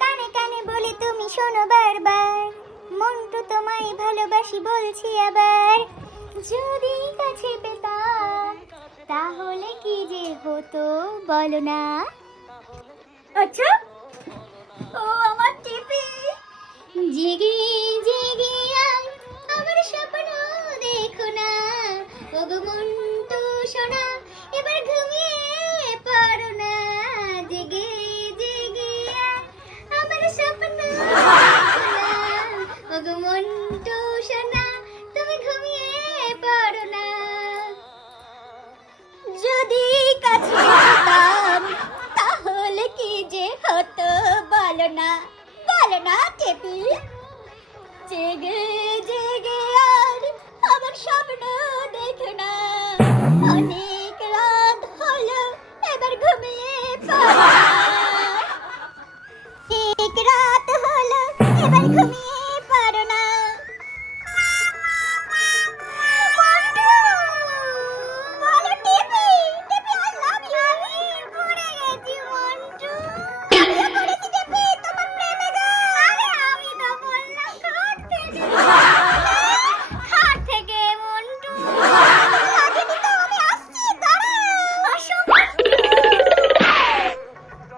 কানে কানে বলি তুমি শোনো বারবার, মন্টু তোমায় ভালোবাসি বলছি আবার। যদি কাছে পেতাম তাহলে কি যে হতো বলো না। আচ্ছা, ও আমার টিপি। জেগে জেগে আয়, আমার স্বপ্ন দেখো না। ওগো মন্টু সোনা, এবার ঘুমিয়ে